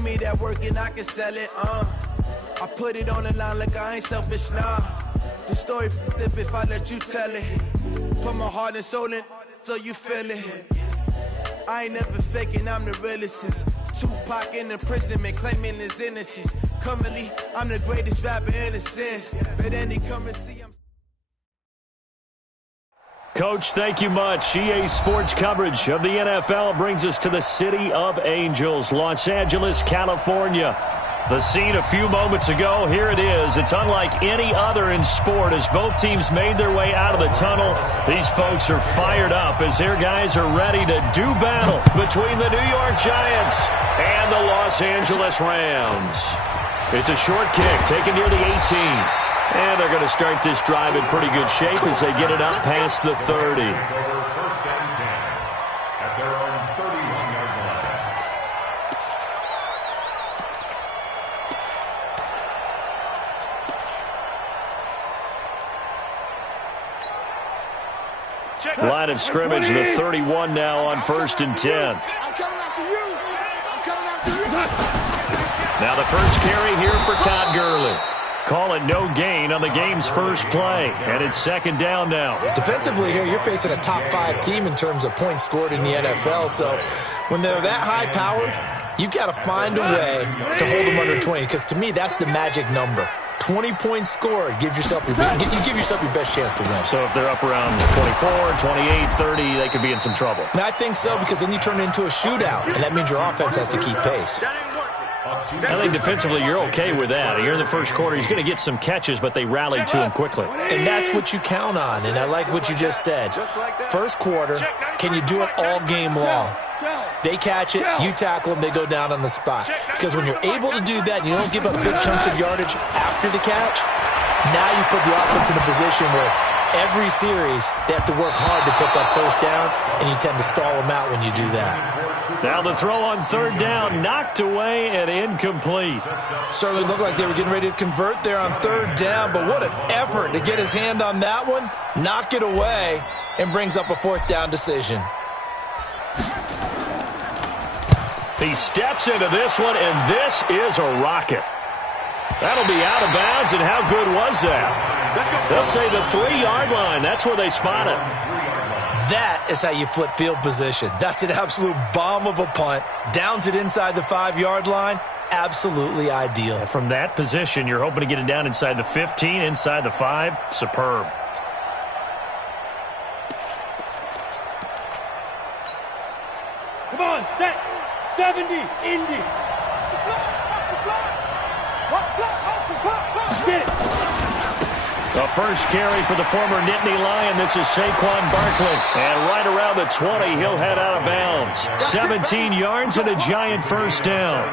give me that work and I can sell it, I put it on the line like I ain't selfish, nah. The story flip if I let you tell it. Put my heart and soul in so you feel it. I ain't never faking, I'm the realest since Tupac in the imprisonment, claiming his innocence. Currently, I'm the greatest rapper in a sense. But any currency, I'm... Coach, thank you much. EA Sports coverage of the NFL brings us to the City of Angels, Los Angeles, California. The scene a few moments ago, here it is. It's unlike any other in sport as both teams made their way out of the tunnel. These folks are fired up as their guys are ready to do battle between the New York Giants and the Los Angeles Rams. It's a short kick taken near the 18. And they're going to start this drive in pretty good shape as they get it up past the 30. First down 10 at their own 31-yard line. Line of scrimmage, the 31 now on 1st and 10. I'm coming after you. I'm coming after you. Now the first carry here for Todd Gurley. Call it no gain on the game's first play, and it's 2nd down now. Defensively here, you're facing a top 5 team in terms of points scored in the NFL, so when they're that high-powered, you've got to find a way to hold them under 20, because to me, that's the magic number. 20 points scored, you give yourself your best chance to win. So if they're up around 24, 28, 30, they could be in some trouble. I think so, because then you turn it into a shootout, and that means your offense has to keep pace. I think defensively you're okay with that. You're in the first quarter. He's going to get some catches, but they rallied to him quickly. And that's what you count on, and I like what you just said. First quarter, can you do it all game long? They catch it, you tackle them, they go down on the spot. Because when you're able to do that and you don't give up big chunks of yardage after the catch, now you put the offense in a position where every series they have to work hard to pick up first downs, and you tend to stall them out when you do that. Now the throw on 3rd down, knocked away and incomplete. Certainly looked like they were getting ready to convert there on 3rd down, but what an effort to get his hand on that one, knock it away, and brings up a 4th down decision. He steps into this one, and this is a rocket. That'll be out of bounds, and how good was that? They'll say the 3-yard line. That's where they spot it. That is how you flip field position. That's an absolute bomb of a punt. Downs it inside the 5-yard line. Absolutely ideal. From that position, you're hoping to get it down inside the 15, inside the 5. Superb. Come on, set. 70, Indy. Get it. The first carry for the former Nittany Lion. This is Saquon Barkley. And right around the 20, he'll head out of bounds. 17 yards and a giant first down.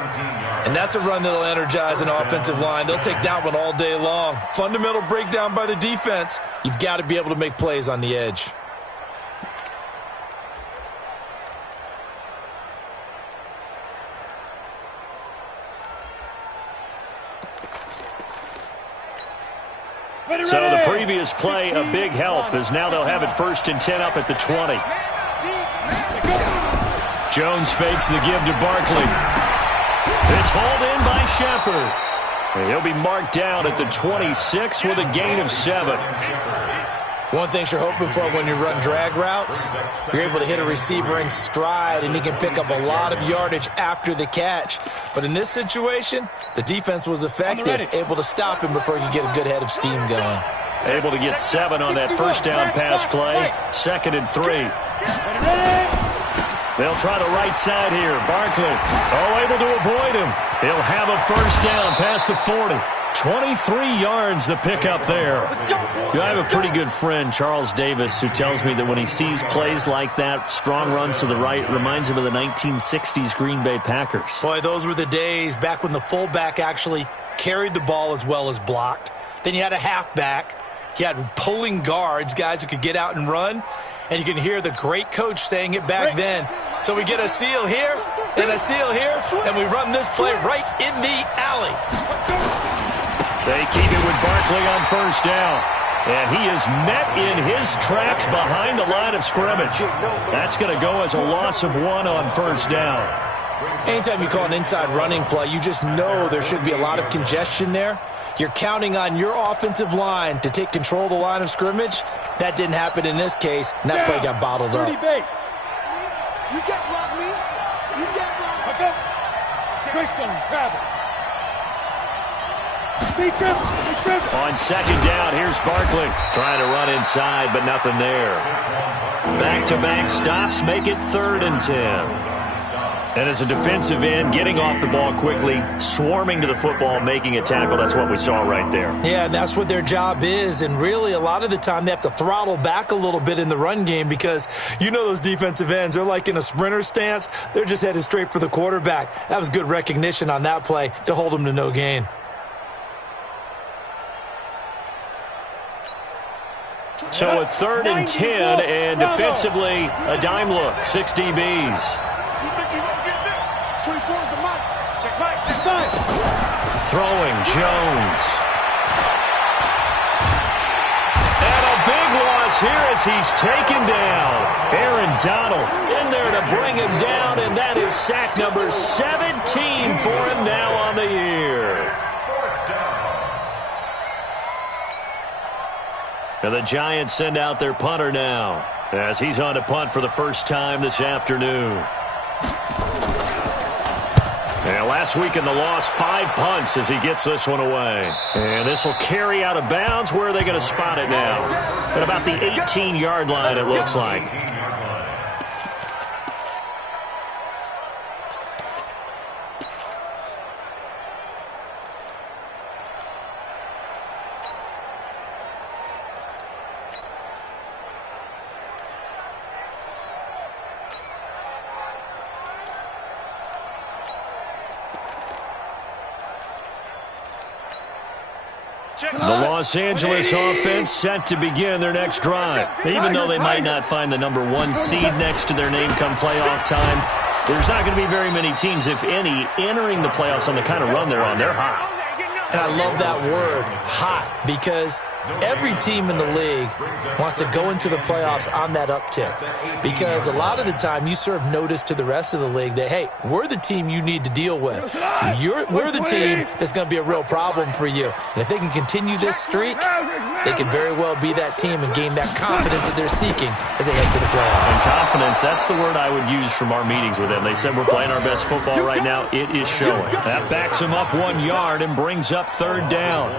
And that's a run that'll energize an offensive line. They'll take that one all day long. Fundamental breakdown by the defense. You've got to be able to make plays on the edge. So the previous play, a big help, as now they'll have it 1st and 10 up at the 20. Jones fakes the give to Barkley. It's hauled in by Shepard. And he'll be marked down at the 26 with a gain of 7. One thing you're hoping for when you run drag routes, you're able to hit a receiver in stride, and he can pick up a lot of yardage after the catch. But in this situation, the defense was effective, able to stop him before he could get a good head of steam going. Able to get 7 on that first down pass play. 2nd and 3. They'll try the right side here. Barkley, able to avoid him. He'll have a first down past the 40. 23 yards the pickup there. I have a pretty good friend, Charles Davis, who tells me that when he sees plays like that, strong runs to the right, reminds him of the 1960s Green Bay Packers. Boy, those were the days back when the fullback actually carried the ball as well as blocked. Then you had a halfback. You had pulling guards, guys who could get out and run. And you can hear the great coach saying it back then. So we get a seal here and a seal here, and we run this play right in the alley. They keep it with Barkley on first down. And he is met in his tracks behind the line of scrimmage. That's going to go as a loss of 1 on first down. Anytime you call an inside running play, you just know there should be a lot of congestion there. You're counting on your offensive line to take control of the line of scrimmage. That didn't happen in this case, and that play got bottled up. Base. You can't block me. You can't block me. Okay. Greystone, travel. On second down, here's Barkley. Trying to run inside, but nothing there. Back-to-back stops make it 3rd and 10. And as a defensive end, getting off the ball quickly, swarming to the football, making a tackle, that's what we saw right there. Yeah, that's what their job is. And really, a lot of the time, they have to throttle back a little bit in the run game because you know those defensive ends, they're like in a sprinter stance. They're just headed straight for the quarterback. That was good recognition on that play to hold them to no gain. So a 3rd and 10, and defensively, a dime look, 6 DBs. Throwing, Jones. And a big loss here as he's taken down. Aaron Donald in there to bring him down, and that is sack number 17 for him now on the year. And the Giants send out their punter now as he's on to punt for the first time this afternoon. And last week in the loss, 5 punts as he gets this one away. And this will carry out of bounds. Where are they going to spot it now? At about the 18-yard line, it looks like. The Los Angeles offense set to begin their next drive. Even though they might not find the #1 seed next to their name come playoff time, there's not going to be very many teams, if any, entering the playoffs on the kind of run they're on. They're hot. And I love that word, hot, because every team in the league wants to go into the playoffs on that uptick. Because a lot of the time you serve notice to the rest of the league that, hey, we're the team you need to deal with. We're the team that's going to be a real problem for you. And if they can continue this streak, they could very well be that team and gain that confidence that they're seeking as they head to the playoffs. And confidence, that's the word I would use from our meetings with them. They said we're playing our best football right now. It is showing. That backs him up 1 yard and brings up 3rd down.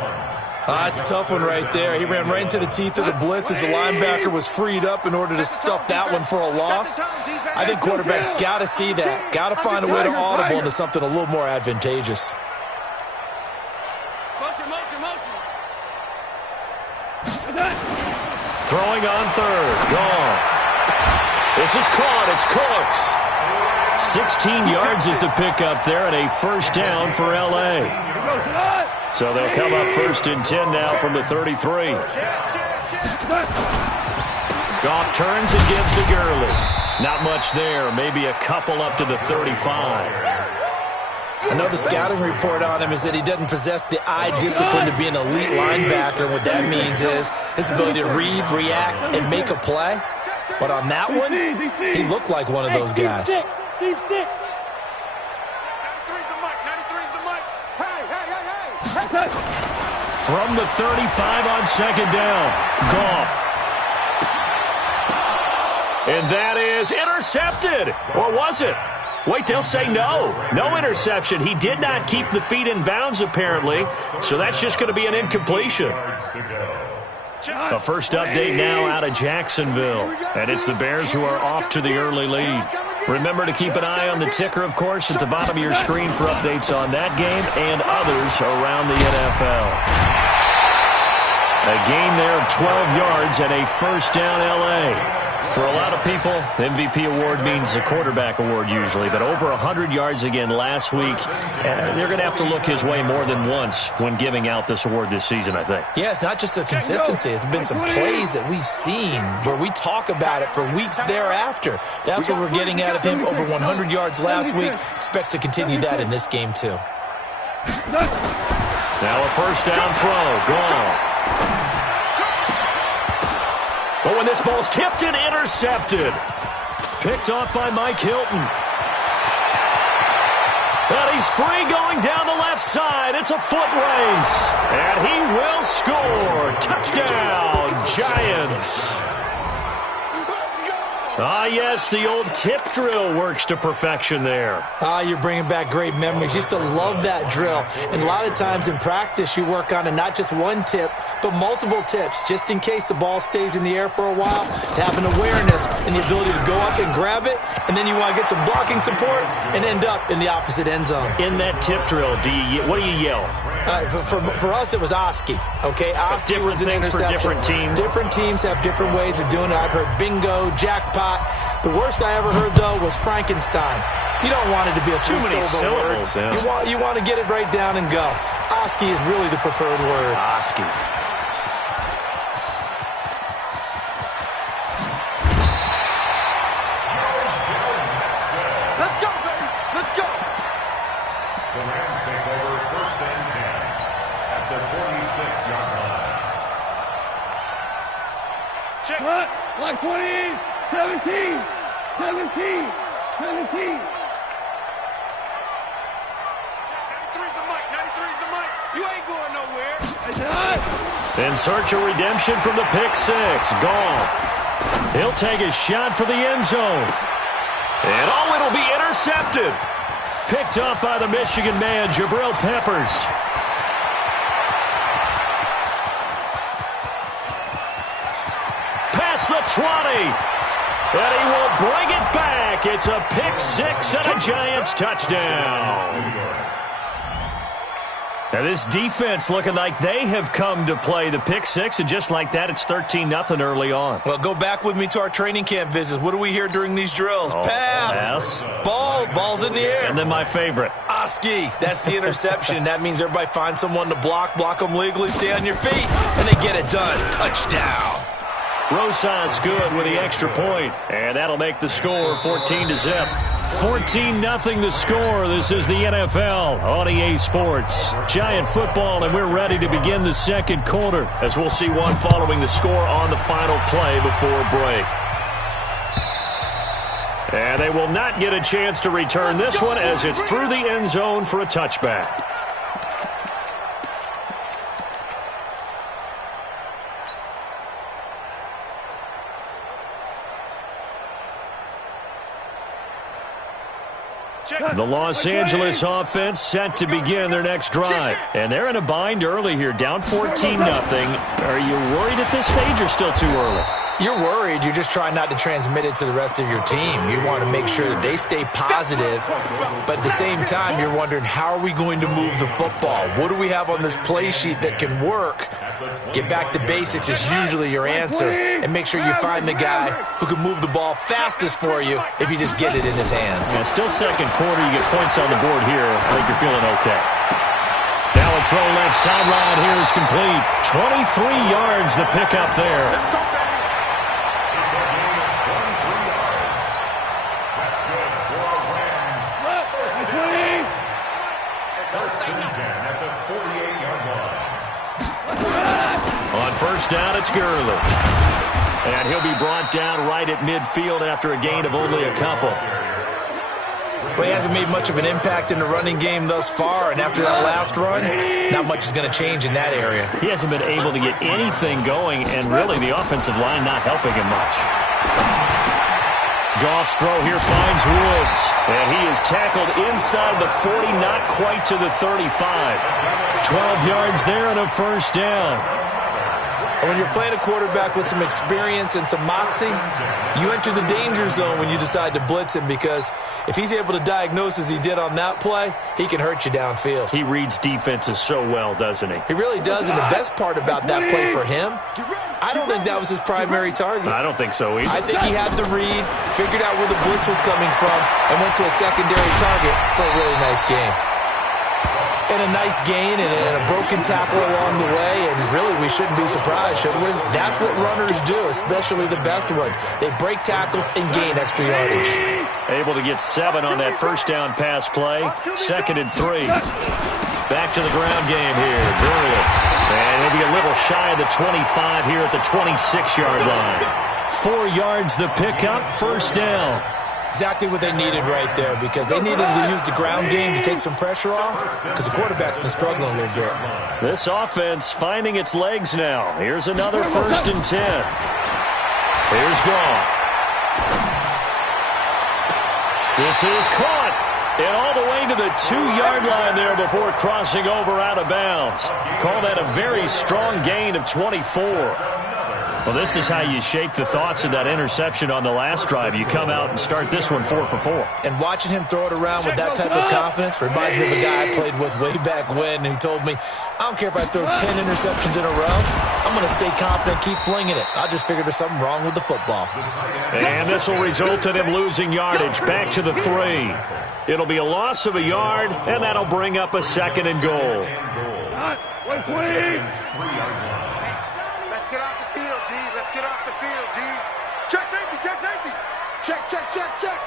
That's a tough one right there. He ran right into the teeth of the blitz as the linebacker was freed up in order to stuff that one for a loss. I think quarterbacks got to see that. Got to find a way to audible into something a little more advantageous. Throwing on 3rd. Goff. This is caught. It's Cooks. 16 yards is the pickup there and a 1st down for L.A. So they'll come up 1st and 10 now from the 33. Goff turns and gives to Gurley. Not much there. Maybe a couple up to the 35. I know the scouting report on him is that he doesn't possess the eye discipline to be an elite linebacker. And what that means is his ability to read, react, and make a play. But on that one, he looked like one of those guys. Team 6. From the 35 on 2nd down, Goff. And that is intercepted. Or was it? Wait, they'll say no. No interception. He did not keep the feet in bounds, apparently. So that's just going to be an incompletion. A first update now out of Jacksonville. And it's the Bears who are off to the early lead. Remember to keep an eye on the ticker, of course, at the bottom of your screen for updates on that game and others around the NFL. A gain there of 12 yards and a 1st down L.A. For a lot of people, the MVP award means a quarterback award usually, but over 100 yards again last week. They're going to have to look his way more than once when giving out this award this season, I think. Yeah, it's not just the consistency. It's been some plays that we've seen where we talk about it for weeks thereafter. That's what we're getting out of him. Over 100 yards last week. Expects to continue that in this game, too. Now a 1st down throw. Goff. But when this ball's tipped and intercepted. Picked off by Mike Hilton. And he's free going down the left side. It's a foot race. And he will score. Touchdown, Giants. Ah, yes, the old tip drill works to perfection there. Ah, you're bringing back great memories. Used to love that drill. And a lot of times in practice, you work on it, not just one tip, but multiple tips, just in case the ball stays in the air for a while, to have an awareness and the ability to go up and grab it, and then you want to get some blocking support and end up in the opposite end zone. In that tip drill, what do you yell? For us, it was Oski. Okay, Oski was an interception. For different teams. Different teams have different ways of doing it. I've heard bingo, jackpot. The worst I ever heard, though, was Frankenstein. You don't want it to be a three-syllable word. Yeah. You want to get it right down and go. Oski is really the preferred word. Oski. Let's go, baby. Let's go. The Rams take over 1st and 10 at the 46-yard line. Check. What? Like 20, 17, 17, 17. 93's the mic. 93's the mic. You ain't going nowhere. In search of redemption from the pick six. Goff. He'll take a shot for the end zone. And it'll be intercepted. Picked up by the Michigan man, Jabril Peppers. Past the 20. And he will bring it back. It's a pick six and a Giants touchdown. Now this defense looking like they have come to play the pick six, and just like that, it's 13-0 early on. Well, go back with me to our training camp visits. What do we hear during these drills? Pass. Ball's in the air. And then my favorite. Oski. That's the interception. That means everybody find someone to block them legally, stay on your feet, and they get it done. Touchdown. Rosas good with the extra point, and that'll make the score 14-0. 14-0 the score. This is the NFL on EA Sports. Giant football, and we're ready to begin the second quarter, as we'll see one following the score on the final play before break. And they will not get a chance to return this one, as it's through the end zone for a touchback. The Los Angeles offense set to begin their next drive. And they're in a bind early here, down 14-0. Are you worried at this stage or still too early? You're worried. You're just trying not to transmit it to the rest of your team. You want to make sure that they stay positive, but at the same time, you're wondering, how are we going to move the football? What do we have on this play sheet that can work? Get back to basics is usually your answer, and make sure you find the guy who can move the ball fastest for you if you just get it in his hands. Yeah, still second quarter. You get points on the board here. I think you're feeling okay. Now a throw left sideline here is complete. 23 yards the pickup there. On first down, it's Gurley. And he'll be brought down right at midfield after a gain of only a couple. Well, he hasn't made much of an impact in the running game thus far, and after that last run, not much is going to change in that area. He hasn't been able to get anything going, and really the offensive line not helping him much. Goff's throw here finds Woods, and he is tackled inside the 40, not quite to the 35. 12 yards there and a first down. When you're playing a quarterback with some experience and some moxie, you enter the danger zone when you decide to blitz him, because if he's able to diagnose as he did on that play, he can hurt you downfield. He reads defenses so well, doesn't he? He really does, and the best part about that play for him, I don't think that was his primary target. I don't think so either. I think he had the read, figured out where the blitz was coming from, and went to a secondary target for a really nice game. And a nice gain and a broken tackle along the way, and really we shouldn't be surprised, should we? That's what runners do, especially the best ones. They break tackles and gain extra yardage. Able to get 7 on that first down pass play. 2nd and 3. Back to the ground game here. Gurley. And maybe a little shy of the 25 here at the 26-yard line. 4 yards the pickup, first down. Exactly what they needed right there, because they needed to use the ground game to take some pressure off, because the quarterback's been struggling a little bit. This offense finding its legs now. Here's another 1st and 10. Here's Goff. This is caught. And all the way to the 2-yard line there before crossing over out of bounds. Call that a very strong gain of 24. Well, this is how you shake the thoughts of that interception on the last drive. You come out and start this one 4 for 4. And watching him throw it around with that type of confidence reminds me of a guy I played with way back when who told me, I don't care if I throw 10 interceptions in a row. I'm going to stay confident, keep flinging it. I just figured there's something wrong with the football. And this will result in him losing yardage back to the 3. It'll be a loss of a yard, and that'll bring up a 2nd and goal. Let's get off the field, D. Let's get off the field, D. Check safety, check safety. Check, check, check, check.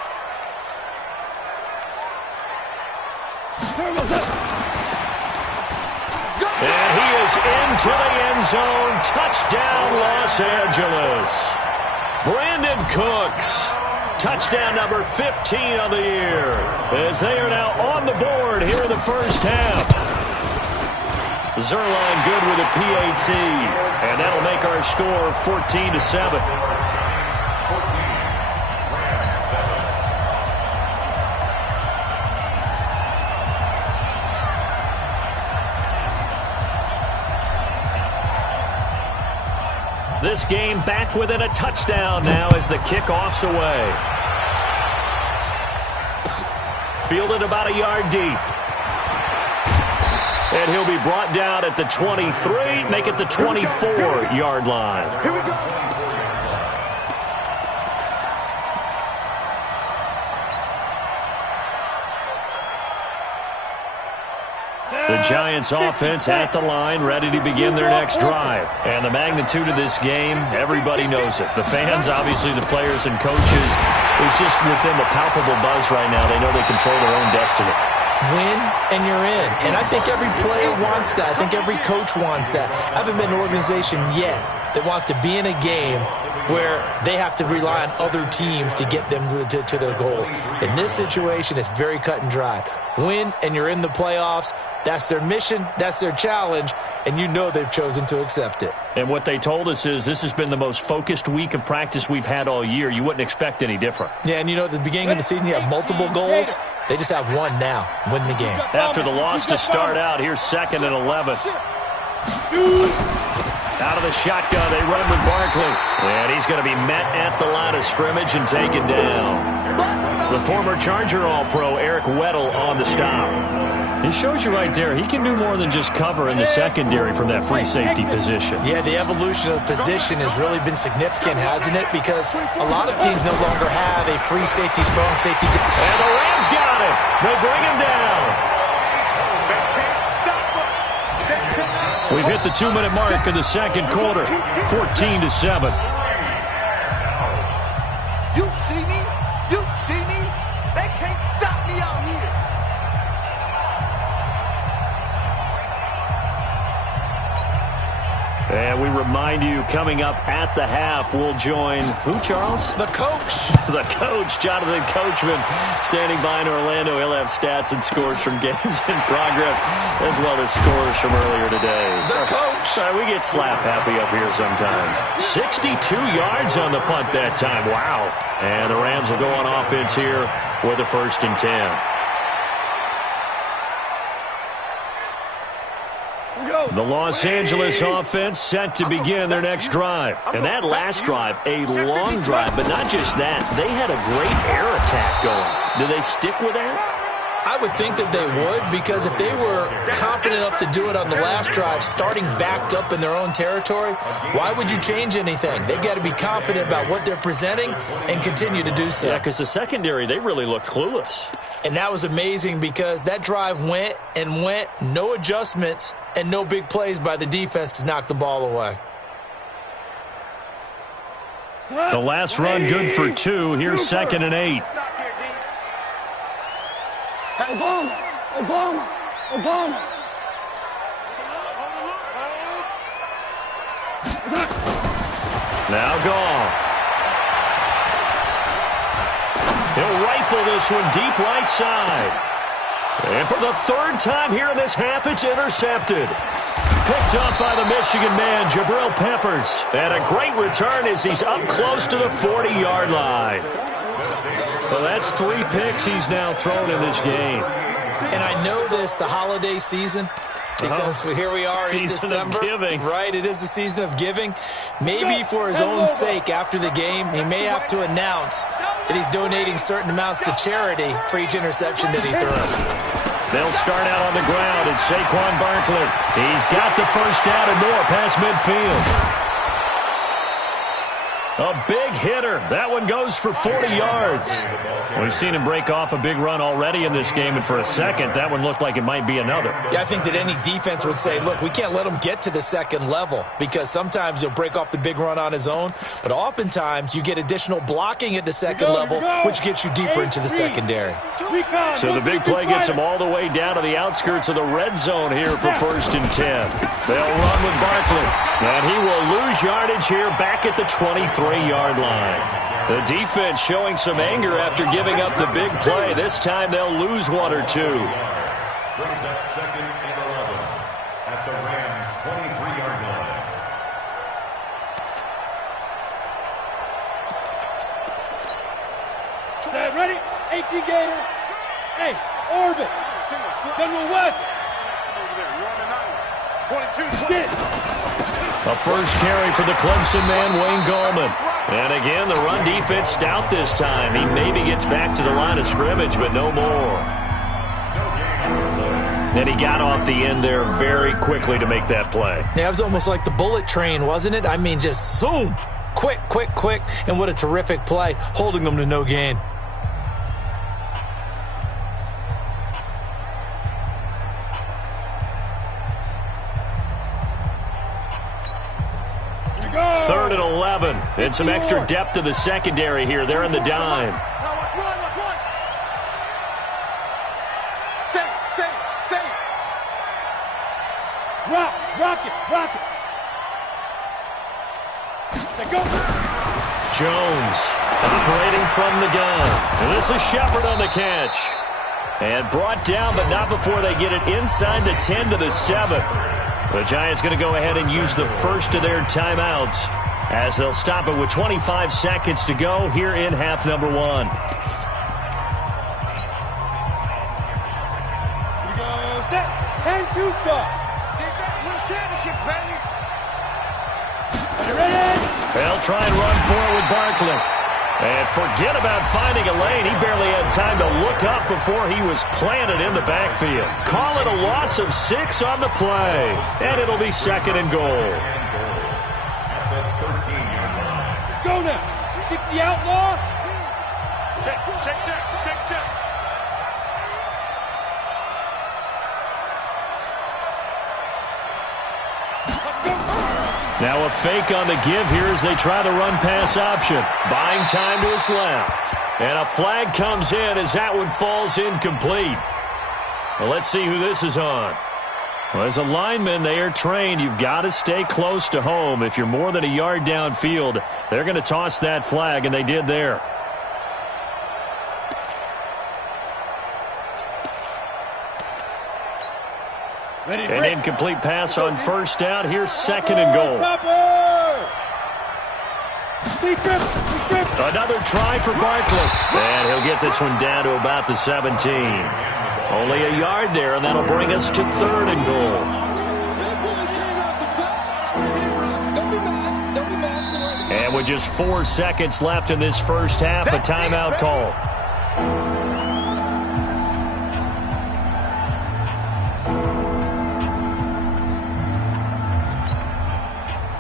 And he is into the end zone. Touchdown, Los Angeles. Brandon Cooks. Touchdown number 15 of the year, as they are now on the board here in the first half. Zerline good with a PAT, and that'll make our score 14-7. This game back within a touchdown now as the kickoff's away. Fielded about a yard deep. And he'll be brought down at the 23, make it the 24-yard line. Here we go. The Giants offense at the line, ready to begin their next drive. And the magnitude of this game, everybody knows it. The fans, obviously the players and coaches, it's just within the palpable buzz right now. They know they control their own destiny. Win, and you're in. And I think every player wants that. I think every coach wants that. I haven't been in an organization yet that wants to be in a game where they have to rely on other teams to get them to their goals. In this situation, it's very cut and dry. Win, and you're in the playoffs. That's their mission, that's their challenge, and you know they've chosen to accept it. And what they told us is this has been the most focused week of practice we've had all year. You wouldn't expect any different. Yeah, and you know, at the beginning of the season, you have multiple goals. They just have one now, win the game. After the loss to start out, here's 2nd and 11. Out of the shotgun, they run with Barkley. And he's going to be met at the line of scrimmage and taken down. The former Charger All-Pro, Eric Weddle, on the stop. It shows you right there, he can do more than just cover in the secondary from that free safety position. Yeah, the evolution of the position has really been significant, hasn't it? Because a lot of teams no longer have a free safety, strong safety. And the Rams got it. They bring him down. We've hit the 2-minute mark of the second quarter, 14-7. You see me? You see me? They can't stop me out here. And we remind you, coming up at the half, we'll join who, Charles? The coach. The coach, Jonathan Coachman, standing by in Orlando. He'll have stats and scores from games in progress, as well as scores from earlier today. The coach. Sorry, we get slap happy up here sometimes. 62 yards on the punt that time. Wow. And the Rams will go on offense here with a 1st and 10. The Los Angeles offense set to begin their next drive. And that last drive, a long drive, but not just that. They had a great air attack going. Do they stick with that? I would think that they would, because if they were confident enough to do it on the last drive, starting backed up in their own territory, why would you change anything? They've got to be confident about what they're presenting and continue to do so. Yeah, because the secondary, they really looked clueless. And that was amazing because that drive went and went, no adjustments, and no big plays by the defense to knock the ball away. The last run good for 2. Here's 2nd and 8. Obama! Obama! Obama! Now Goff. He'll rifle this one deep right side. And for the third time here in this half, it's intercepted. Picked up by the Michigan man, Jabril Peppers. And a great return as he's up close to the 40-yard line. Well, that's 3 picks he's now thrown in this game. And I know this, the holiday season, because here we are in December. Season of giving. Right, it is the season of giving. Maybe for his own sake, after the game, he may have to announce that he's donating certain amounts to charity for each interception that he threw. They'll start out on the ground, and Saquon Barkley. He's got the first down and more past midfield. A big hitter. That one goes for 40 yards. We've seen him break off a big run already in this game, and for a second, that one looked like it might be another. Yeah, I think that any defense would say, look, we can't let him get to the second level, because sometimes he'll break off the big run on his own, but oftentimes you get additional blocking at the second level, which gets you deeper into the secondary. So the big play gets him all the way down to the outskirts of the red zone here for 1st and 10. They'll run with Barkley, and he will lose yardage here back at the 23-yard line. The defense showing some anger after giving up the big play. This time they'll lose 1 or 2. Brings up 2nd and 11 at the Rams' 23-yard line. Set, ready? 18 Gator. Hey, orbit. General West. Over there, you're on the 9. 22. Get. A first carry for the Clemson man, Wayne Gallman. And again, the run defense stout this time. He maybe gets back to the line of scrimmage, but no more. And he got off the end there very quickly to make that play. Yeah, it was almost like the bullet train, wasn't it? I mean, just zoom. Quick, quick, quick. And what a terrific play, holding them to no gain. Third and 11. And some extra depth to the secondary here. They're in the dime. Now watch one. Save. Rock it. Let go. Jones operating from the gun. And this is Shepard on the catch. And brought down, but not before they get it inside the 10 to the 7. The Giants going to go ahead and use the first of their timeouts as they'll stop it with 25 seconds to go here in half number 1. Here we go. Set. 10-2 start. Win championship, baby. Ready? They'll try and run forward with Barkley. And forget about finding a lane. He barely had time to look up before he was planted in the backfield. Call it a loss of 6 on the play. And it'll be 2nd and goal. Go now. 60 outlaw. Check. Now a fake on the give here as they try the run-pass option. Buying time to his left. And a flag comes in as that one falls incomplete. Well, let's see who this is on. Well, as a lineman, they are trained. You've got to stay close to home. If you're more than a yard downfield, they're going to toss that flag, and they did there. An incomplete pass on first down. Here's 2nd and goal. Another try for Barkley. And he'll get this one down to about the 17. Only a yard there, and that'll bring us to 3rd and goal. And with just 4 seconds left in this first half, a timeout call.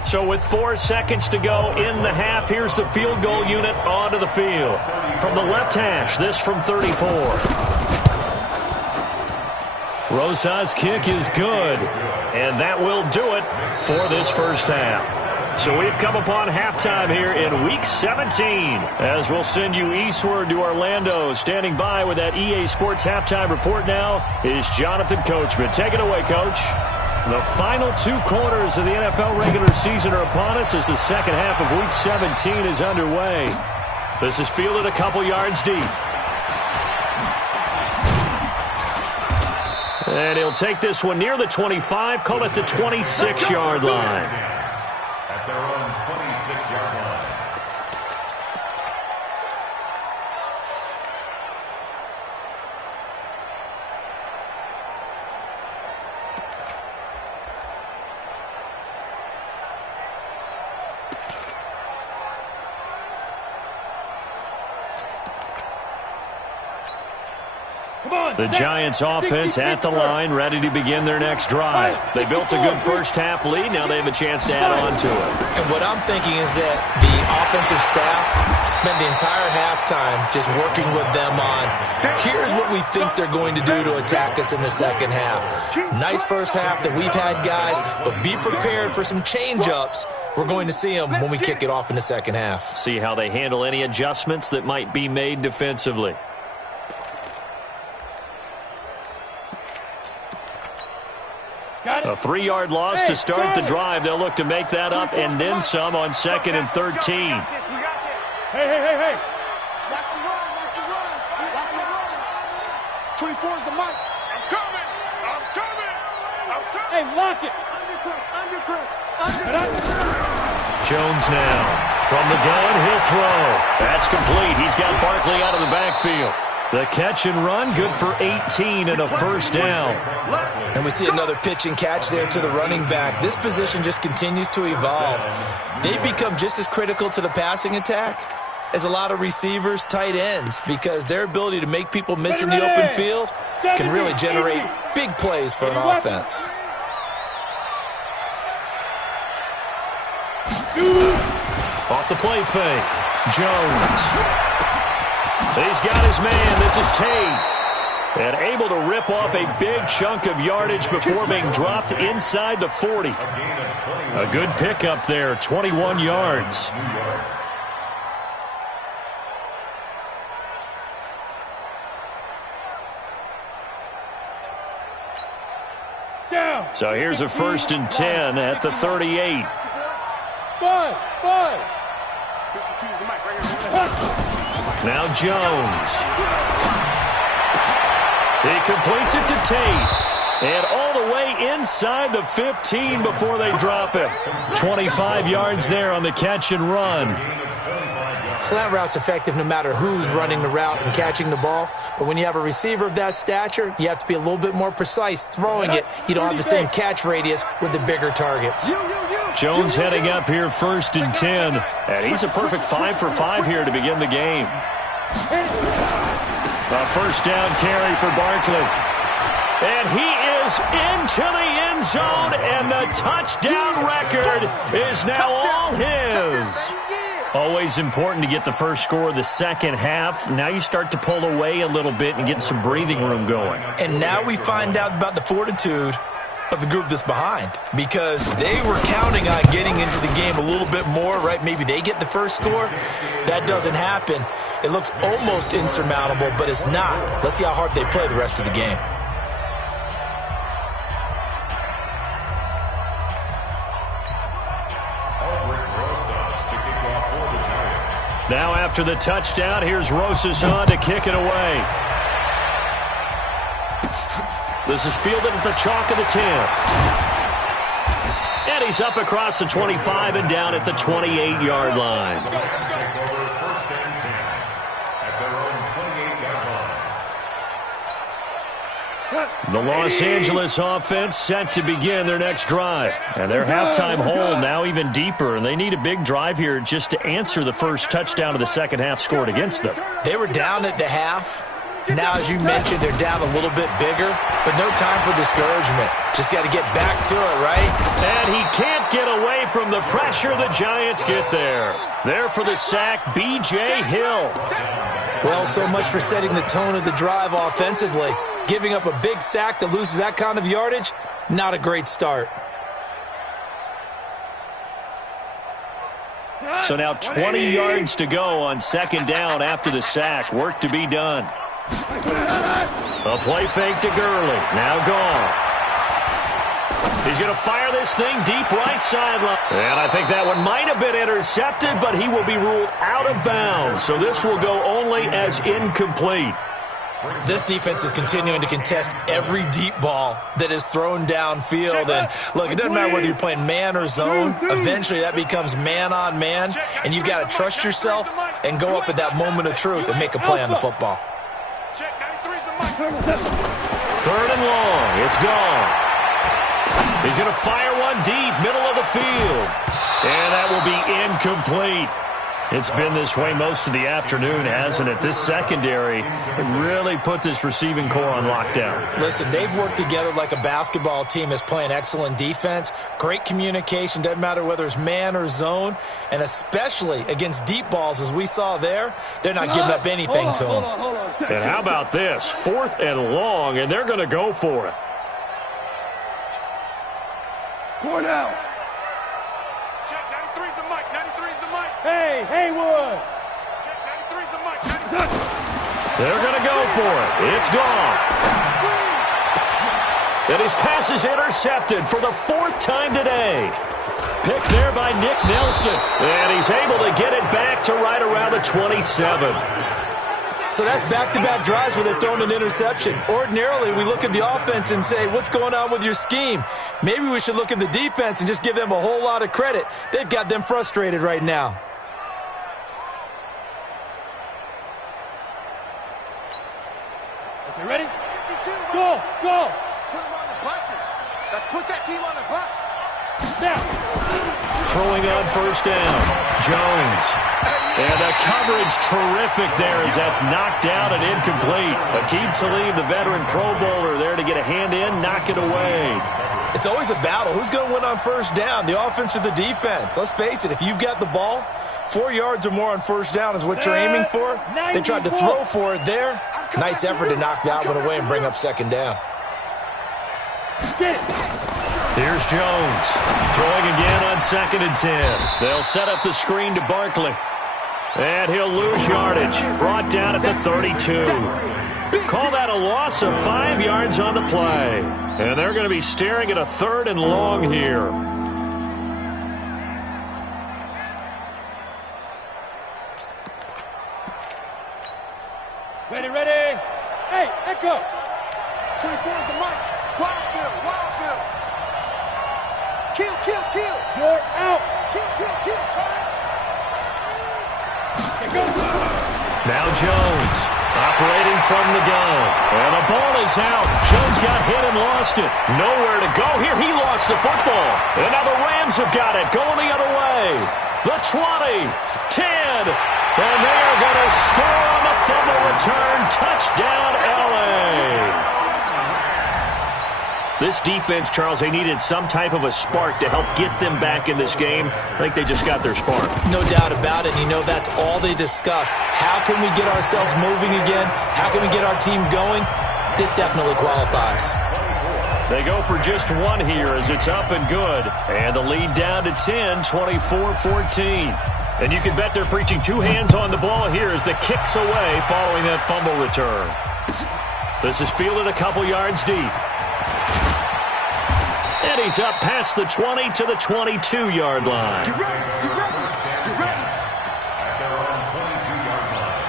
So with 4 seconds to go in the half, here's the field goal unit onto the field. From the left hash, this from 34. Rosas' kick is good, and that will do it for this first half. So we've come upon halftime here in Week 17, as we'll send you eastward to Orlando. Standing by with that EA Sports halftime report now is Jonathan Coachman. Take it away, Coach. The final 2 quarters of the NFL regular season are upon us as the second half of Week 17 is underway. This is fielded a couple yards deep. And he'll take this one near the 25, call it the 26-yard line. At their own 26-yard line. The Giants offense at the line, ready to begin their next drive. They built a good first-half lead. Now they have a chance to add on to it. And what I'm thinking is that the offensive staff spent the entire halftime just working with them on, here's what we think they're going to do to attack us in the second half. Nice first half that we've had, guys, but be prepared for some change-ups. We're going to see them when we kick it off in the second half. See how they handle any adjustments that might be made defensively. A 3-yard loss to start the drive. They'll look to make that up and then some on 2nd and 13. Hey. Watch the run. 24 is the mic. I'm coming. Hey, lock it. Jones now. From the gun, he'll throw. That's complete. He's got Barkley out of the backfield. The catch and run, good for 18 and a first down. And we see another pitch and catch there to the running back. This position just continues to evolve. They become just as critical to the passing attack as a lot of receivers, tight ends, because their ability to make people miss in the open field can really generate big plays for an offense. Off the play fake, Jones. He's got his man. This is Tate. And able to rip off a big chunk of yardage before being dropped inside the 40. A good pickup there, 21 yards. So here's a 1st and 10 at the 38. Five. Now Jones. He completes it to Tate. And all the way inside the 15 before they drop him. 25 yards there on the catch and run. Slant route's effective no matter who's running the route and catching the ball. But when you have a receiver of that stature, you have to be a little bit more precise throwing it. You don't have the same catch radius with the bigger targets. Jones heading up here 1st and 10. And he's a perfect 5 for 5 here to begin the game. A first down carry for Barkley. And he is into the end zone, and the touchdown record is now all his. Always important to get the first score of the second half. Now you start to pull away a little bit and get some breathing room going. And now we find out about the fortitude of the group that's behind, because they were counting on getting into the game a little bit more, right? Maybe they get the first score. That doesn't happen. It looks almost insurmountable, but it's not. Let's see how hard they play the rest of the game. Now after the touchdown, here's Rosas on to kick it away. This is fielded at the chalk of the 10. And he's up across the 25 and down at the 28-yard line. The Los Angeles offense set to begin their next drive. And their halftime hole now even deeper. And they need a big drive here just to answer the first touchdown of the second half scored against them. They were down at the half. Now, as you mentioned, they're down a little bit bigger, but no time for discouragement. Just got to get back to it, right? And he can't get away from the pressure. The Giants get there. There for the sack, B.J. Hill. Well, so much for setting the tone of the drive offensively. Giving up a big sack that loses that kind of yardage, not a great start. So now 20 yards to go on second down after the sack. Work to be done. A play fake to Gurley. Now gone. He's going to fire this thing deep right sideline. And I think that one might have been intercepted, but he will be ruled out of bounds. So this will go only as incomplete. This defense is continuing to contest every deep ball that is thrown downfield. And look, it doesn't matter whether you're playing man or zone. Eventually that becomes man on man. And you've got to trust yourself and go up at that moment of truth and make a play on the football. Third and long. It's gone. He's going to fire one deep, middle of the field. And that will be incomplete. It's been this way most of the afternoon, hasn't it? This secondary really put this receiving core on lockdown. Listen, they've worked together like a basketball team that's playing excellent defense. Great communication, doesn't matter whether it's man or zone. And especially against deep balls, as we saw there, they're not giving up anything to them. And how about this? 4th and long, and they're going to go for it. Going out. Hey, Haywood! They're going to go for it. It's gone. And his pass is intercepted for the 4th time today. Picked there by Nick Nelson. And he's able to get it back to right around the 27. So that's back-to-back drives where they've thrown an interception. Ordinarily, we look at the offense and say, what's going on with your scheme? Maybe we should look at the defense and just give them a whole lot of credit. They've got them frustrated right now. Okay, ready? Go! Put them on the buses. Let's put that team on the bus. Now! Throwing on first down. Jones. And the coverage terrific there as that's knocked out and incomplete. Aqib Talib, the veteran Pro Bowler, there to get a hand in, knock it away. It's always a battle. Who's going to win on first down, the offense or the defense? Let's face it, if you've got the ball, 4 yards or more on first down is what you're aiming for. They tried to throw for it there. Nice effort to knock that one away and bring up second down. Get it! Here's Jones. Throwing again on 2nd and 10. They'll set up the screen to Barkley. And he'll lose yardage. Brought down at the 32. Call that a loss of 5 yards on the play. And they're going to be staring at a 3rd and long here. Ready? Hey, Echo! 24 is the mic. Wild Bill. Kill. You're out! Kill. Turn it. Okay, go! Now Jones, operating from the gun. And the ball is out. Jones got hit and lost it. Nowhere to go here. He lost the football. And now the Rams have got it. Going the other way. The 20, 10. And they're going to score on the fumble return. Touchdown, L.A. This defense, Charles, they needed some type of a spark to help get them back in this game. I think they just got their spark. No doubt about it. You know, that's all they discussed. How can we get ourselves moving again? How can we get our team going? This definitely qualifies. They go for just one here as it's up and good. And the lead down to 10, 24-14. And you can bet they're preaching 2 hands on the ball here as the kick's away following that fumble return. This is fielded a couple yards deep. And he's up past the 20 to the 22-yard line. You ready? At their own 22-yard line.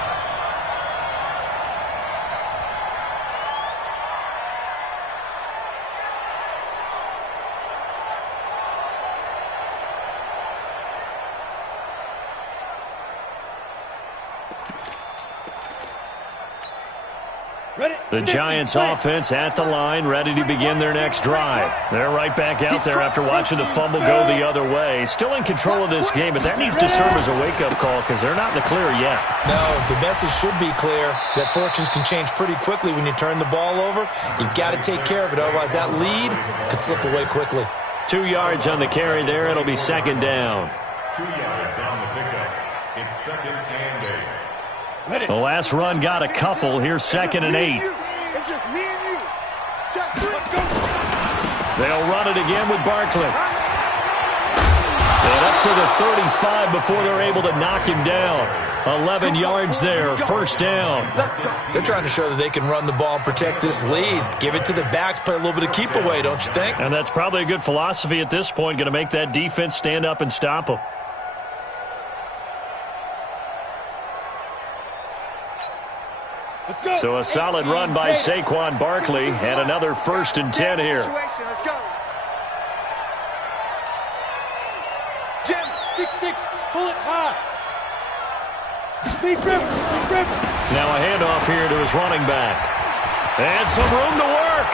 Ready? The Giants offense at the line, ready to begin their next drive. They're right back out there after watching the fumble go the other way. Still in control of this game, but that needs to serve as a wake-up call because they're not in the clear yet. No, the message should be clear that fortunes can change pretty quickly when you turn the ball over. You've got to take care of it, otherwise that lead could slip away quickly. 2 yards on the carry there. It'll be second down. 2 yards on the pickup. It's 2nd and 8. The last run got a couple. Here's 2nd and 8. It's just me and you. Check 3. They'll run it again with Barkley. And up to the 35 before they're able to knock him down. 11 yards there, first down. They're trying to show that they can run the ball and protect this lead. Give it to the backs, play a little bit of keep away, don't you think? And that's probably a good philosophy at this point, going to make that defense stand up and stop them. So a solid run by Saquon Barkley, and another 1st and 10 here. Let's go. Jim, 6-6, pull it high. Lead Rivers. Now a handoff here to his running back. And some room to work.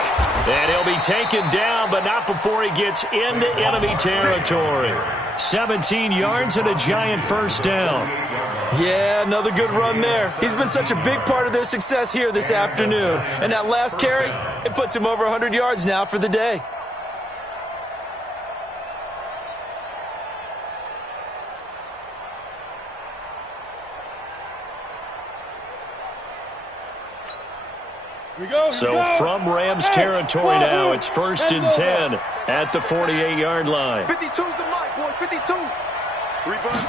And he'll be taken down, but not before he gets into enemy territory. 17 yards and a giant first down. Yeah, another good run there. He's been such a big part of their success here this afternoon. And that last carry, it puts him over 100 yards now for the day. So from Rams territory now, it's 1st and 10 at the 48-yard line. 52's the mic, boys, 52. 3 buttons.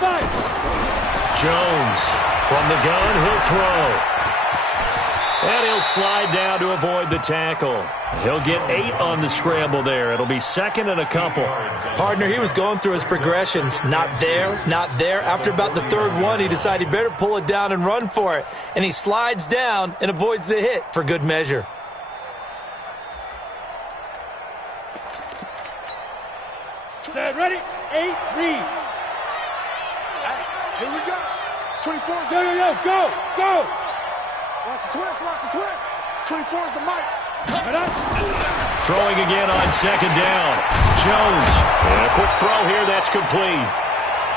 Jones from the gun, he'll throw. And he'll slide down to avoid the tackle. He'll get 8 on the scramble there. It'll be 2nd and a couple. Partner, he was going through his progressions. Not there, not there. After about the 3rd one, he decided he better pull it down and run for it. And he slides down and avoids the hit for good measure. Set, ready, 8, read. Here we go. 24's Go. Watch the twist. 24's the mic. Throwing again on 2nd down. Jones. And a quick throw here. That's complete.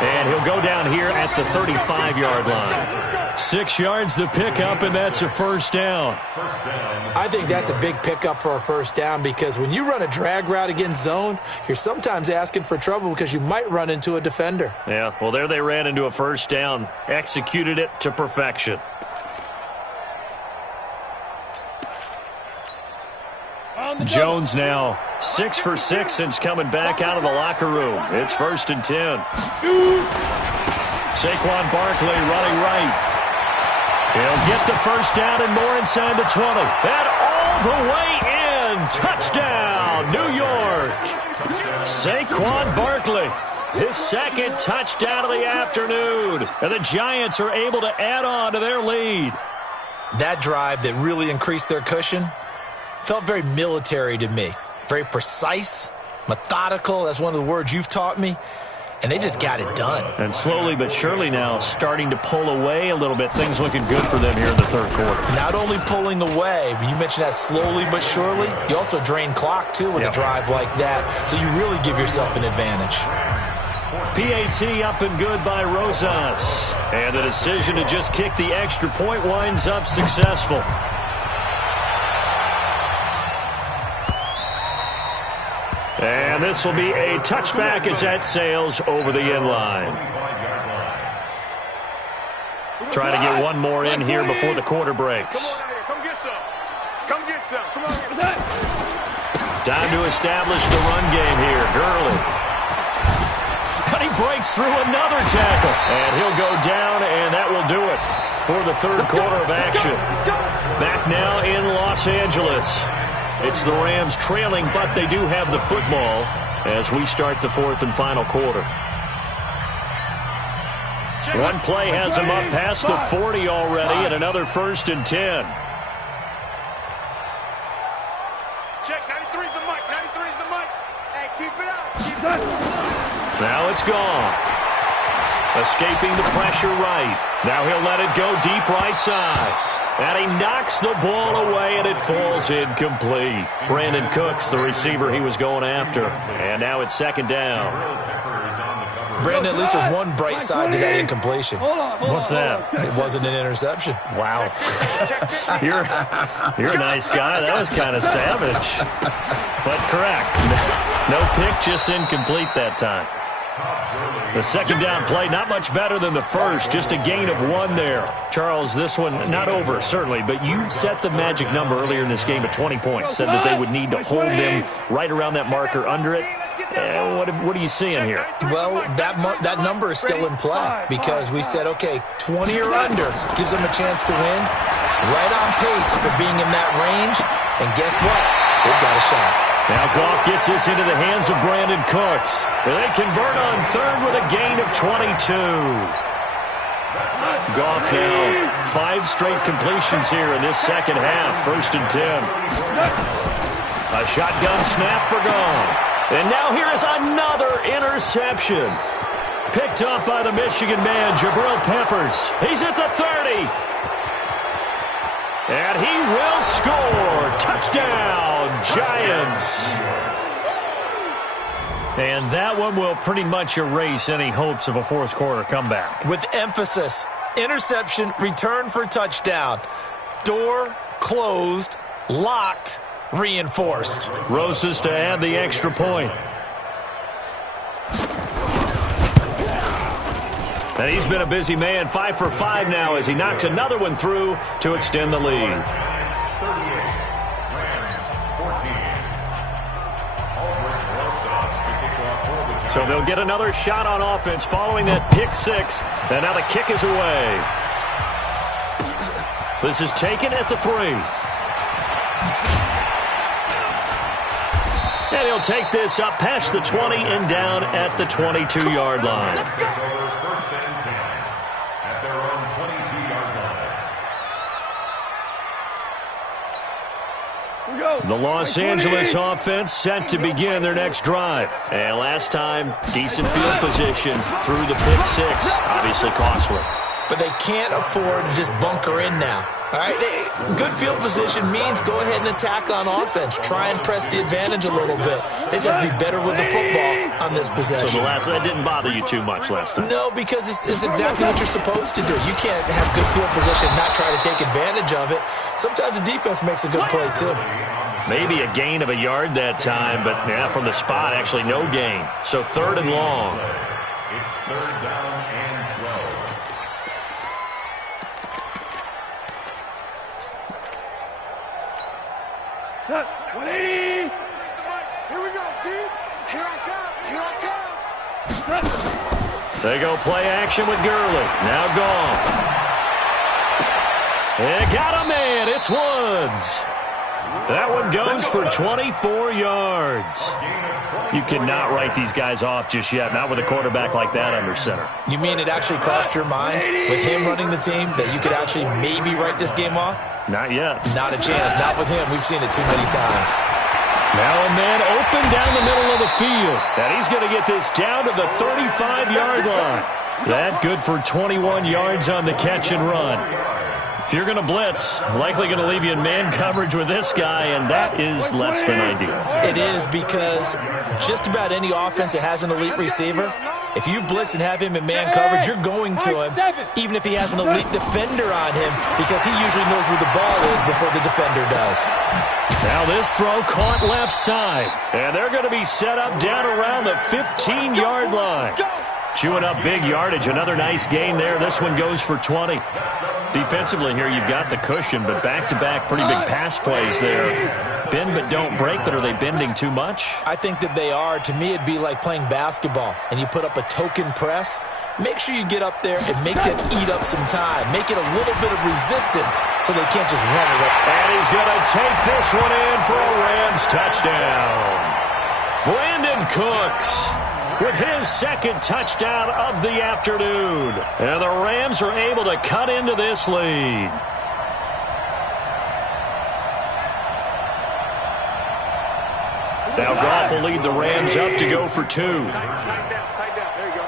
And he'll go down here at the 35-yard line. 6 yards the pickup, and that's a first down. I think that's a big pickup for a first down because when you run a drag route against zone, you're sometimes asking for trouble because you might run into a defender. Yeah, well, there they ran into a first down. Executed it to perfection. Jones now 6 for 6 since coming back out of the locker room. It's 1st and 10. Saquon Barkley running right. He'll get the first down and more inside the 20. And all the way in. Touchdown, New York. Saquon Barkley, his 2nd touchdown of the afternoon. And the Giants are able to add on to their lead. That drive that really increased their cushion felt very military to me. Very precise, methodical. That's one of the words you've taught me. And they just got it done. And slowly but surely now starting to pull away a little bit. Things looking good for them here in the 3rd quarter. Not only pulling away, but you mentioned that slowly but surely. You also drain clock, too, with a drive like that. So you really give yourself an advantage. PAT up and good by Rosas. And the decision to just kick the extra point winds up successful. And this will be a touchback as that sails over the end line. Trying to get one more in here before the quarter breaks. Come get some. Come get some. Come on. Time to establish the run game here. Gurley. But he breaks through another tackle. And he'll go down, and that will do it for the 3rd quarter of action. Back now in Los Angeles. It's the Rams trailing, but they do have the football as we start the 4th and final quarter. One play has him up past the 40 already, and another 1st and 10. Check, 93's the mic. 93's the mic. Hey, keep it up. Keep it up. Now it's gone. Escaping the pressure right. Now he'll let it go deep right side. And he knocks the ball away, and it falls incomplete. Brandon Cooks, the receiver he was going after. And now it's 2nd down. Brandon, at least there's one bright side to that incompletion. What's that? It wasn't an interception. Wow. You're a nice guy. That was kind of savage. But correct. No pick, just incomplete that time. The 2nd down play, not much better than the first, just a gain of 1 there. Charles, this one not over, certainly, but you set the magic number earlier in this game at 20 points, said that they would need to hold them right around that marker under it. What are you seeing here? Well, that number is still in play because we said, okay, 20 or under gives them a chance to win. Right on pace for being in that range. And guess what? They've got a shot. Now Goff gets this into the hands of Brandon Cooks. They convert on third with a gain of 22. Goff now 5 straight completions here in this second half. 1st and 10. A shotgun snap for Goff. And now here is another interception. Picked up by the Michigan man, Jabril Peppers. He's at the 30. And he will score. Touchdown, Giants. And that one will pretty much erase any hopes of a fourth quarter comeback. With emphasis, interception, return for touchdown. Door closed, locked, reinforced. Rosas to add the extra point. And he's been a busy man, 5 for 5 now as he knocks another one through to extend the lead. So they'll get another shot on offense following that pick 6. And now the kick is away. This is taken at the 3. And he'll take this up past the 20 and down at the 22-yard line. First and 10 at their own 22-yard line. The Los Angeles offense set to begin their next drive. And last time, decent field position through the pick 6. Obviously costly. But they can't afford to just bunker in now. All right, good field position means go ahead and attack on offense. Try and press the advantage a little bit. They just have to be better with the football on this possession. So that didn't bother you too much last time? No, because it's exactly what you're supposed to do. You can't have good field position and not try to take advantage of it. Sometimes the defense makes a good play, too. Maybe a gain of a yard that time, but yeah, from the spot, actually no gain. So 3rd and long. It's 3rd down and 12. Cut. 180. Here we go, dude. Here I come. They go play action with Gurley. Now gone. They got a man. It's Woods. That one goes for 24 yards. You cannot write these guys off just yet, not with a quarterback like that under center. You mean it actually crossed your mind with him running the team that you could actually maybe write this game off? Not yet. Not a chance. Not with him. We've seen it too many times. Now a man open down the middle of the field. And he's going to get this down to the 35-yard line. That good for 21 yards on the catch and run. If you're going to blitz, likely going to leave you in man coverage with this guy, and that is less than ideal. It is because just about any offense that has an elite receiver, if you blitz and have him in man coverage, you're going to him, even if he has an elite defender on him, because he usually knows where the ball is before the defender does. Now this throw caught left side, and they're going to be set up down around the 15-yard line. Chewing up big yardage. Another nice gain there. This one goes for 20. Defensively here, you've got the cushion, but back-to-back pretty big pass plays there. Bend but don't break, but are they bending too much? I think that they are. To me, it'd be like playing basketball, and you put up a token press. Make sure you get up there and make them eat up some time. Make it a little bit of resistance so they can't just run it up. And he's going to take this one in for a Rams touchdown. Brandon Cooks with his second touchdown of the afternoon. And the Rams are able to cut into this lead. Now Goff will lead the Rams up to go for 2. Tighten down. There you go.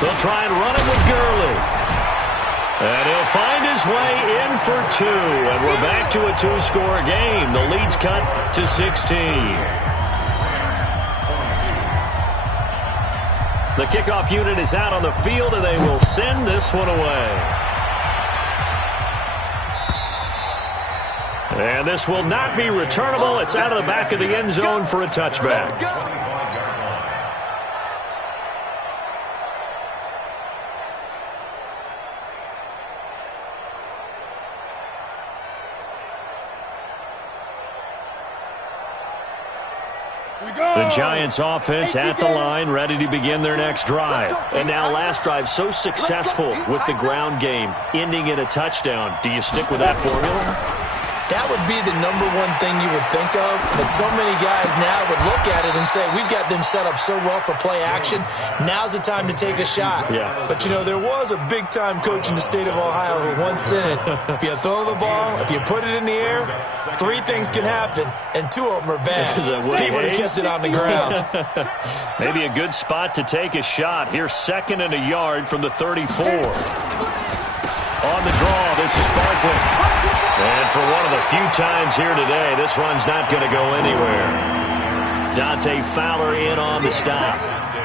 They'll try and run it with Gurley. And he'll find his way in for 2. And we're back to a 2-score game. The lead's cut to 16. The kickoff unit is out on the field, and they will send this one away. And this will not be returnable. It's out of the back of the end zone for a touchback. The Giants offense at the line, ready to begin their next drive. And now last drive so successful with the ground game, ending in a touchdown. Do you stick with that formula? That would be the number one thing you would think of, but so many guys now would look at it and say, we've got them set up so well for play action, now's the time to take a shot. Yeah. But, there was a big-time coach in the state of Ohio who once said, if you throw the ball, if you put it in the air, 3 things can happen, and 2 of them are bad. He would have kept it on the ground. Maybe a good spot to take a shot. Here's 2nd and a yard from the 34. On the draw, this is Barkley. And for one of the few times here today, this run's not going to go anywhere. Dante Fowler in on the stop.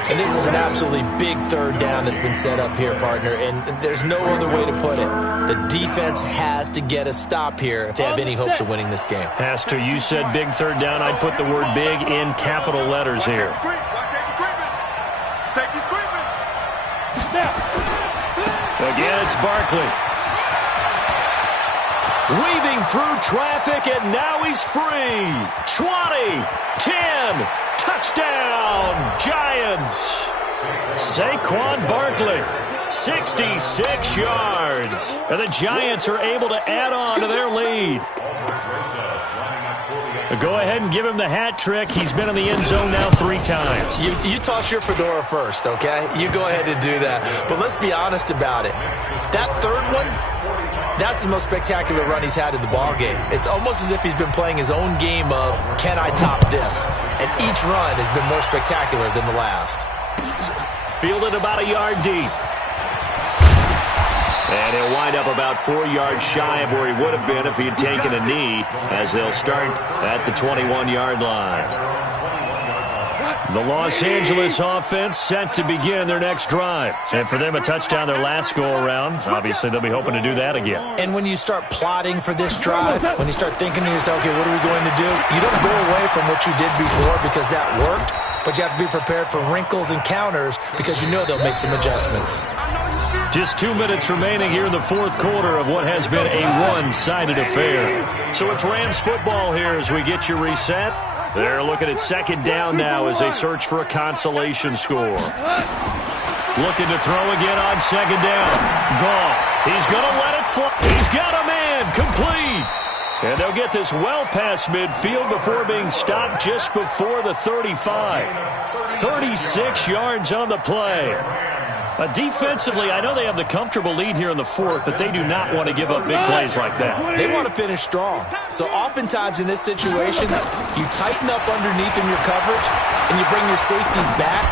And this is an absolutely big 3rd down that's been set up here, partner, and there's no other way to put it. The defense has to get a stop here if they have any hopes of winning this game. Pastor, you said big 3rd down. I'd put the word big in capital letters here. Again, it's Barkley. Weaving through traffic, and now he's free. 20, 10, touchdown, Giants. Saquon Barkley, 66 yards. And the Giants are able to add on to their lead. Go ahead and give him the hat trick. He's been in the end zone now 3 times. You toss your fedora first, okay? You go ahead and do that. But let's be honest about it. That 3rd one, that's the most spectacular run he's had in the ballgame. It's almost as if he's been playing his own game of, can I top this? And each run has been more spectacular than the last. Fielded about a yard deep. And he'll wind up about 4 yards shy of where he would have been if he had taken a knee, as they'll start at the 21-yard line. The Los Angeles offense set to begin their next drive. And for them, a touchdown their last go-around. Obviously, they'll be hoping to do that again. And when you start plotting for this drive, when you start thinking to yourself, okay, what are we going to do? You don't go away from what you did before because that worked, but you have to be prepared for wrinkles and counters because you know they'll make some adjustments. Just 2 minutes remaining here in the 4th quarter of what has been a one-sided affair. So it's Rams football here as we get you reset. They're looking at 2nd down now as they search for a consolation score. Looking to throw again on 2nd down. Goff, he's going to let it fly. He's got a man, complete. And they'll get this well past midfield before being stopped just before the 35. 36 yards on the play. Defensively, I know they have the comfortable lead here in the 4th, but they do not want to give up big plays like that. They want to finish strong. So oftentimes in this situation, you tighten up underneath in your coverage, and you bring your safeties back.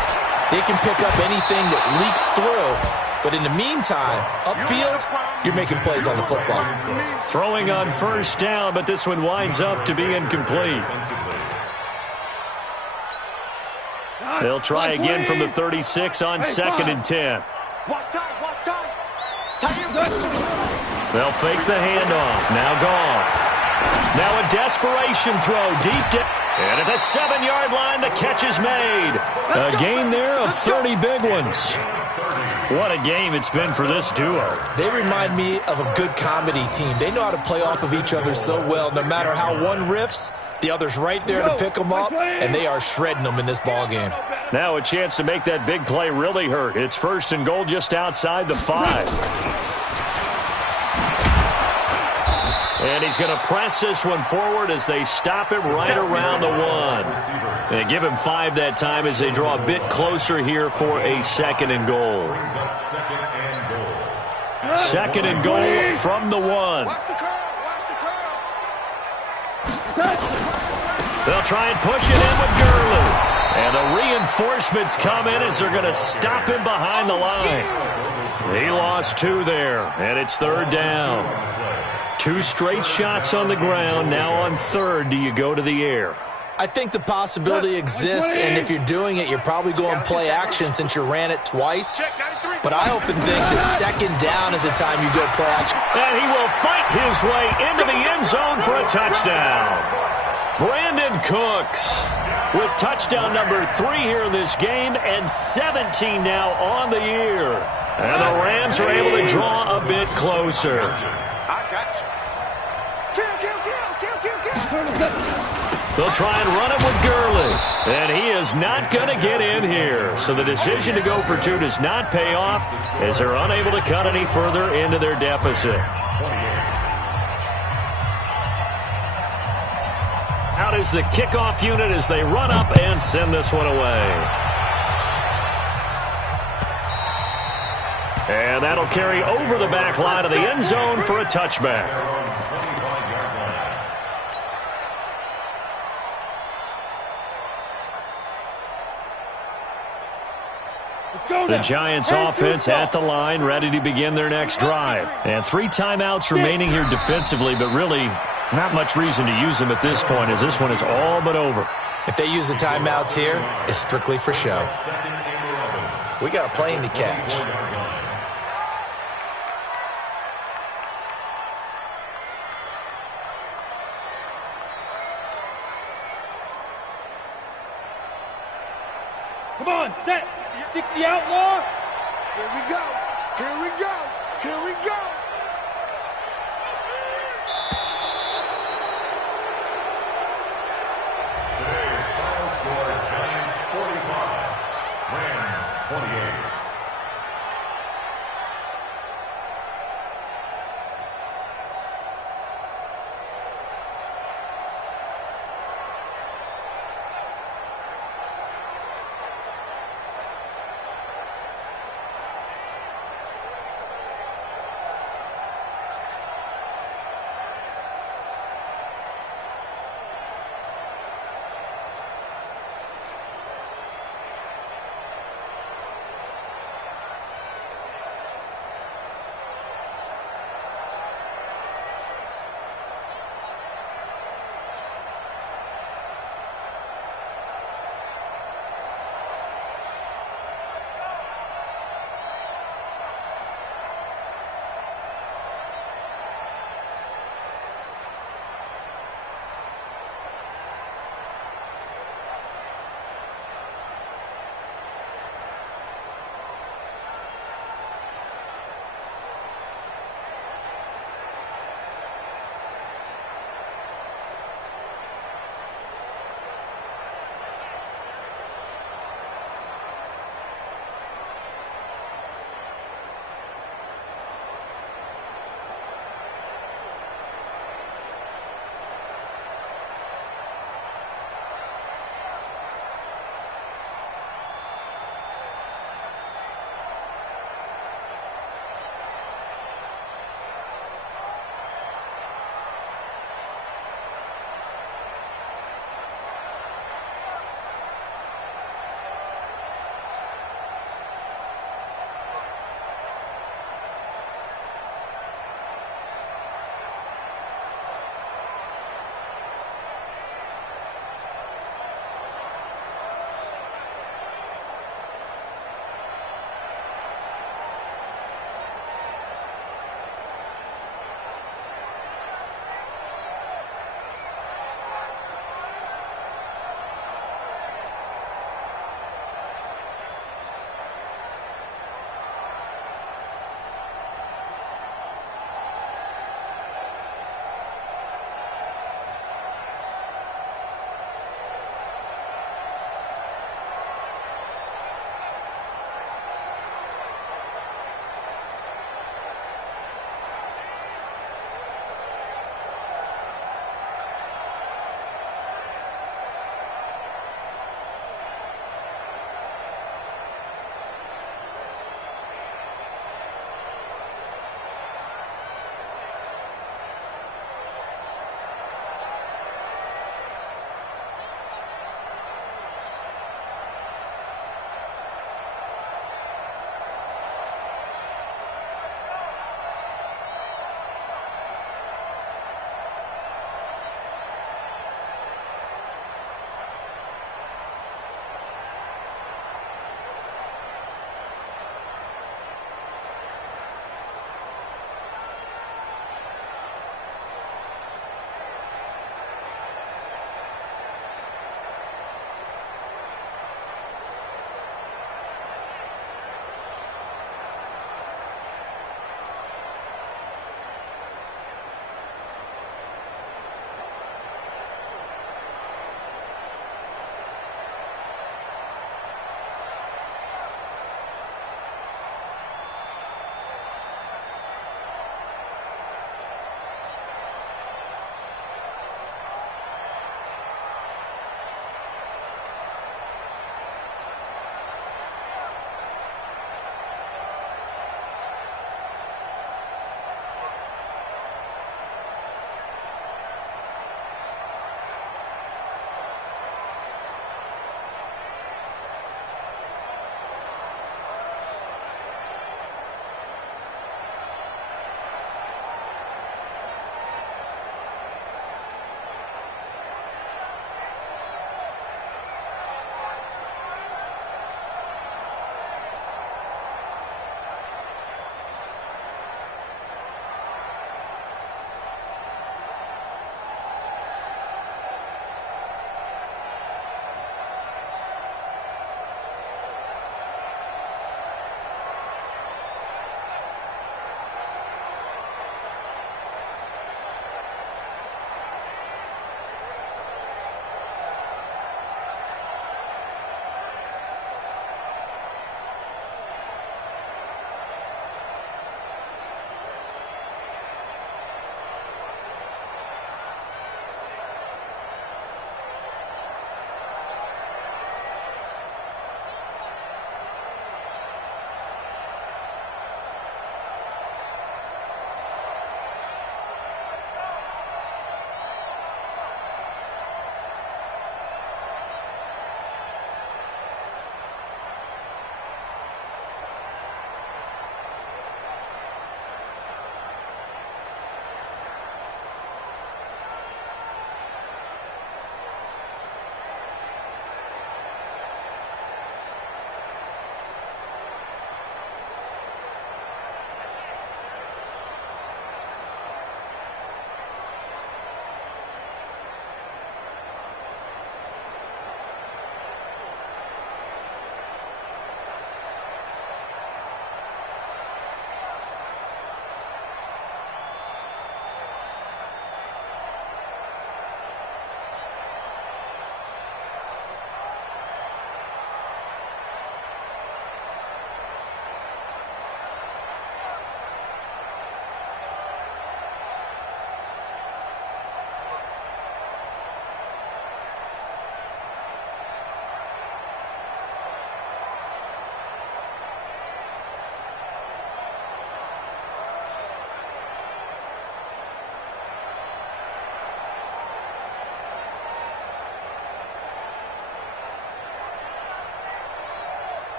They can pick up anything that leaks through. But in the meantime, upfield, you're making plays on the football. Throwing on 1st down, but this one winds up to be incomplete. They'll try again from the 36 on 2nd and 10. They'll fake the handoff. Now Goff. Now a desperation throw deep down. And at the 7-yard line, the catch is made. A gain there of 30 big ones. What a game it's been for this duo. They remind me of a good comedy team. They know how to play off of each other so well. No matter how one riffs, the other's right there to pick them up, and they are shredding them in this ball game. Now a chance to make that big play really hurt. It's 1st and goal just outside the 5. And he's going to press this one forward as they stop him right around the 1. They give him 5 that time as they draw a bit closer here for a 2nd and goal. 2nd and goal from the 1. They'll try and push it in with Gurley. And the reinforcements come in as they're going to stop him behind the line. He lost 2 there, and it's 3rd down. 2 straight shots on the ground. Now on 3rd, do you go to the air? I think the possibility exists, and if you're doing it, you're probably going play action since you ran it twice. But I often think the 2nd down is the time you go play action. And he will fight his way into the end zone for a touchdown. Brandon Cooks with touchdown number 3 here in this game and 17 now on the year. And the Rams are able to draw a bit closer. They'll try and run it with Gurley. And he is not going to get in here. So the decision to go for 2 does not pay off as they're unable to cut any further into their deficit. Out is the kickoff unit as they run up and send this one away. And that'll carry over the back line of the end zone for a touchback. The Giants offense at the line, ready to begin their next drive. And 3 timeouts remaining here defensively, but really not much reason to use them at this point as this one is all but over. If they use the timeouts here, it's strictly for show. We got a plane to catch. Come on, set. 60 outlaw. Here we go. Here we go. Here we go.